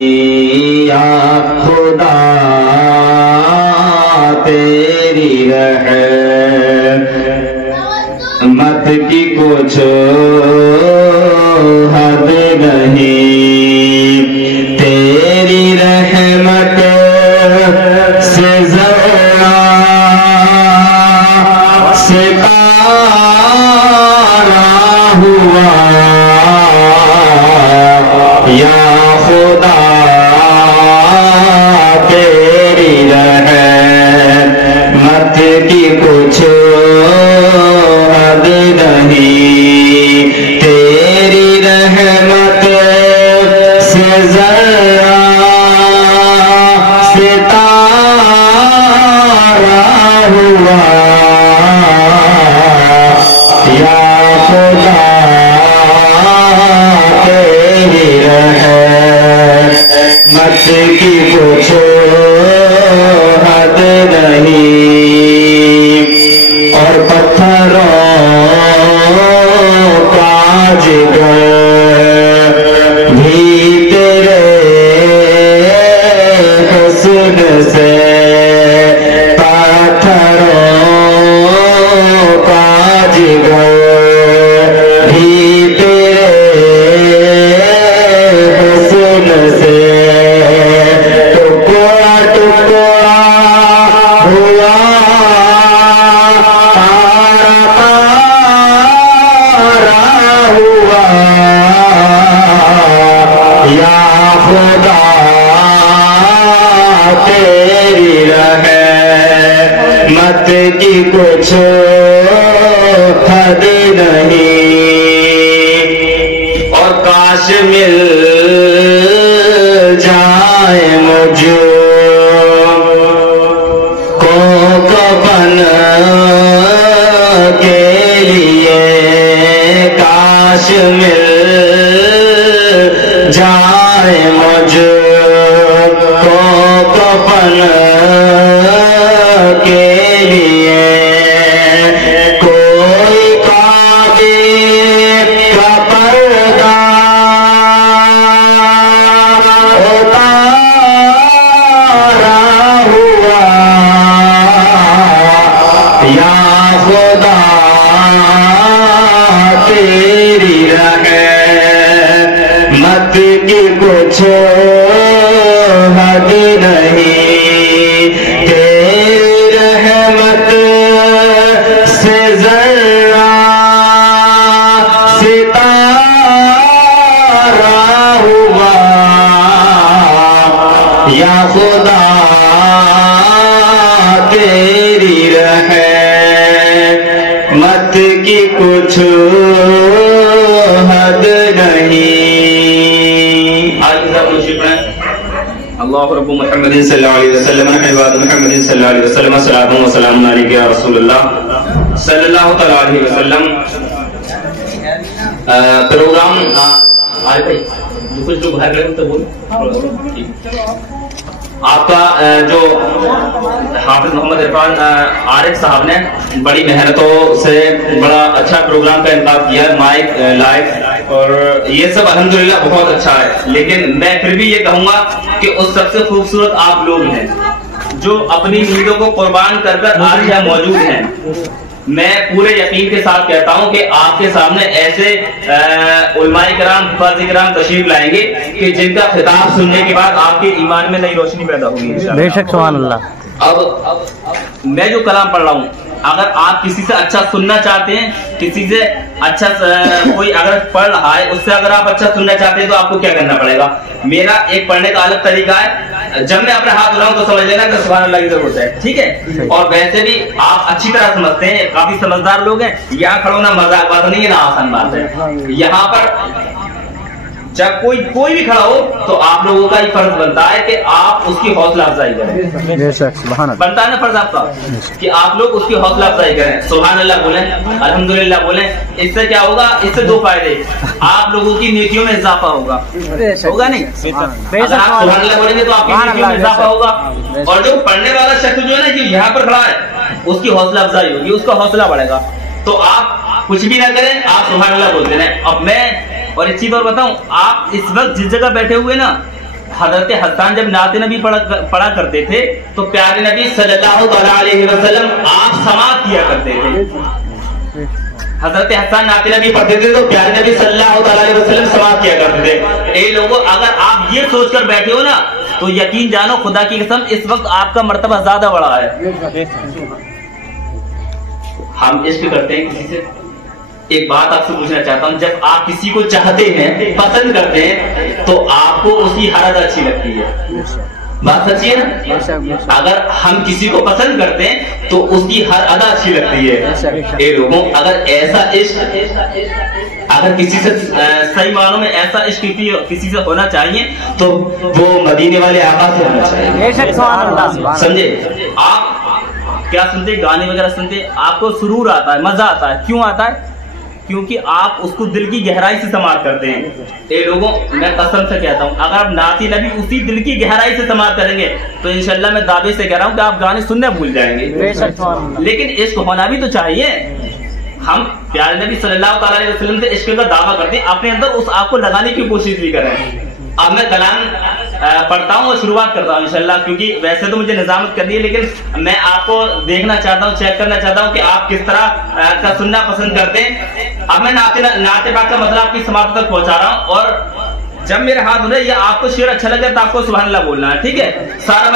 یا خدا تیری رحمت کی کچھ حد نہیں، تیری رحمت سے ذرا ستارہ ہوا، یا خدا تیری رحمت کی کچھ حد نہیں، تیری رحمت سے ذرا ستارہ ہوا، یا خدا تیری رحمت کی کچھ حد نہیں، اور پتھروں کا جگر بھی تیرے حسن سے، پتھروں کا جگر بھی تیرے حسن سے ٹکڑا ٹکڑا ہوا، ہوا، یا خدا تیری رحمت کی کچھ حد نہیں، اور کاش مل جائے مجھ کو کفن کے لیے، کاش مل جائے مجھ کو کفن کے لیے، کوئی کافر کا پردہ اتارا ہوا، یا خدا تیری رحمت کی کچھ حد نہیں، تیری رحمت سے ذرا ستارہ ہوا، یا خدا تیری رحمت کی کچھ حد نہیں۔ آج سب مشرق ہیں اللہ رب محمد صلی اللہ علیہ وسلم، عباد محمد صلی اللہ علیہ وسلم، صلاۃ و سلام علیک یا رسول اللہ صلی اللہ تعالی علیہ وسلم۔ پروگرام آج بھائی کچھ جو باہر کریں تو بولو، آپ کا جو حافظ محمد عرفان عارف صاحب نے بڑی محنتوں سے بڑا اچھا پروگرام کا انتخاب کیا، مائک لائف اور یہ سب الحمدللہ بہت اچھا ہے، لیکن میں پھر بھی یہ کہوں گا کہ اس سب سے خوبصورت آپ لوگ ہیں جو اپنی نیندوں کو قربان کر کر آج یہاں موجود ہیں۔ میں پورے یقین کے ساتھ کہتا ہوں کہ آپ کے سامنے ایسے علماء کرام، حفاظ کرام تشریف لائیں گے کہ جن کا خطاب سننے کے بعد آپ کے ایمان میں نئی روشنی پیدا ہوگی انشاءاللہ۔ بے شک، سبحان اللہ۔ اب میں جو کلام پڑھ رہا ہوں، اگر آپ کسی سے اچھا سننا چاہتے ہیں، کسی سے اچھا کوئی اگر پڑھ رہا ہے اس سے اگر آپ اچھا سننا چاہتے ہیں تو آپ کو کیا کرنا پڑے گا؟ میرا ایک پڑھنے کا الگ طریقہ ہے، جب میں اپنے ہاتھ اٹھاؤں تو سمجھ لینا کہ سبحان اللہ کی ضرورت ہے، ٹھیک ہے؟ اور ویسے بھی آپ اچھی طرح سمجھتے ہیں، کافی سمجھدار لوگ ہیں، یہاں کھڑا ہونا مذاق بات نہیں ہے، نہ آسان بات ہے۔ یہاں پر جب کوئی بھی کھڑا ہو تو آپ لوگوں کا یہ فرض بنتا ہے کہ آپ اس کی حوصلہ افزائی کریں، بنتا ہے نا فرض آپ کا کہ آپ لوگ اس کی حوصلہ افزائی کریں، سبحان اللہ بولیں، الحمدللہ بولیں۔ اس سے کیا ہوگا؟ اس سے دو فائدے، آپ لوگوں کی نیکیوں میں اضافہ ہوگا نہیں؟ اگر آپ سبحان اللہ بولیں گے تو آپ کی نیکیوں میں اضافہ ہوگا، اور جو پڑھنے والا شخص جو ہے نا، جو یہاں پر کھڑا ہے، اس کی حوصلہ افزائی ہوگی، اس کا حوصلہ بڑھے گا۔ تو آپ کچھ بھی نہ کریں، آپ سبحان اللہ بولتے رہیں۔ اب میں اور ایک چیز اور بتاؤں، آپ اس وقت جس جگہ بیٹھے ہوئے نا، حضرت حسان جب نعت نبی پڑھا کرتے تھے تو پیارے نبی صلی اللہ علیہ وسلم آپ سماعت کیا کرتے تھے. حضرت حسان نعت نبی پڑھتے تھے تو پیارے نبی صلی اللہ علیہ وسلم سماعت کیا کرتے تھے. اے لوگوں اگر آپ یہ سوچ کر بیٹھے ہو نا تو یقین جانو خدا کی قسم اس وقت آپ کا مرتبہ زیادہ بڑا ہے. ہم عشق کرتے ہیں کسی سے. ایک بات آپ سے پوچھنا چاہتا ہوں, جب آپ کسی کو چاہتے ہیں پسند کرتے ہیں تو آپ کو اس کی ہر ادا اچھی لگتی ہے. بات سچی ہے نا؟ اگر ہم کسی کو پسند کرتے ہیں تو اس کی ہر ادا اچھی لگتی ہے. اے لوگوں اگر ایسا عشق اگر کسی سے صحیح معنوں میں ایسا عشق کسی سے ہونا چاہیے تو وہ مدینے والے آقا سے ہونا چاہیے. سمجھے؟ آپ کیا سنتے, گانے وغیرہ سنتے, آپ کو سرور آتا ہے, مزہ آتا ہے. کیوں آتا ہے؟ کیونکہ آپ اس کو دل کی گہرائی سے سماعت کرتے ہیں. اے لوگوں میں قسم سے کہتا ہوں اگر آپ نعت نبی اسی دل کی گہرائی سے سماعت کریں گے تو انشاءاللہ میں دعوے سے کہہ رہا ہوں کہ آپ گانے سننے بھول جائیں گے. لیکن عشق ہونا بھی تو چاہیے. ہم پیارے نبی صلی اللہ علیہ وسلم سے عشق کا دعویٰ کرتے ہیں, اپنے اندر اس آگ کو لگانے کی کوشش بھی کر رہے ہیں. اب میں کلام پڑھتا ہوں اور شروعات کرتا ہوں انشاءاللہ, کیونکہ ویسے تو مجھے نظامت کرنی ہے لیکن میں آپ کو دیکھنا چاہتا ہوں, چیک کرنا چاہتا ہوں کہ آپ کس طرح کا سننا پسند کرتے ہیں. اب میں نعت پاک کا مطلب آپ کی سماعت تک پہنچا رہا ہوں اور جب میرے ہاتھ ہو رہے یا آپ کو شعر اچھا لگے تو آپ کو سبحان اللہ بولنا ہے. ٹھیک ہے؟ سارا